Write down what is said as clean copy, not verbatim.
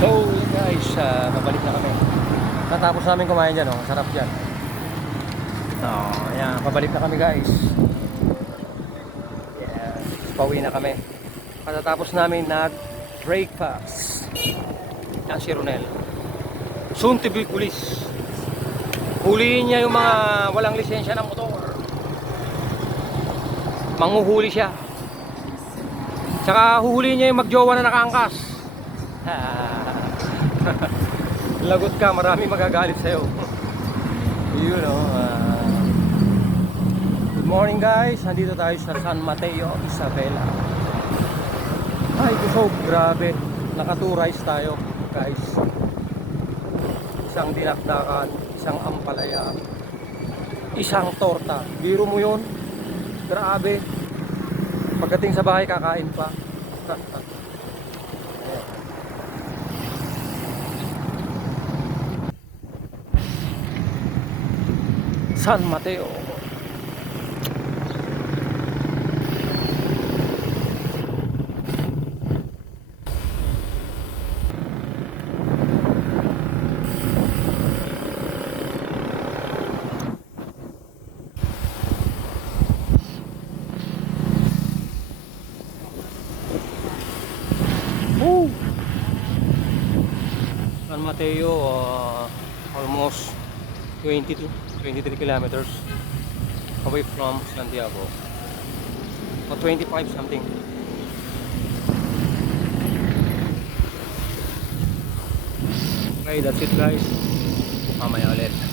So guys, mabalik na kami. Natapos namin kumain dyan, oh. Sarap dyan. Ayan, pabalik na kami guys. Yeah, pauwi na kami. Pagkatapos namin nag-breakfast. Yan si Ronel. Soon to be police. Huliin niya yung mga walang lisensya ng motor. Manghuhuli siya. Tsaka huhuliin niya yung magjowa na nakaangkas. Lagot ka, marami magagalit sa'yo. Yun o. Good morning guys. Nandito tayo sa San Mateo, Isabela. Ay, kusog. Grabe. Naka-2 rice tayo guys. Isang dinakdakan, isang ampalaya, isang torta. Biro mo yun. Grabe. Pagdating sa bahay, kakain pa. San Mateo. San Mateo, almost 23 kilometers away from Santiago, or 25 something. Okay, that's it guys. Mamaya ulit.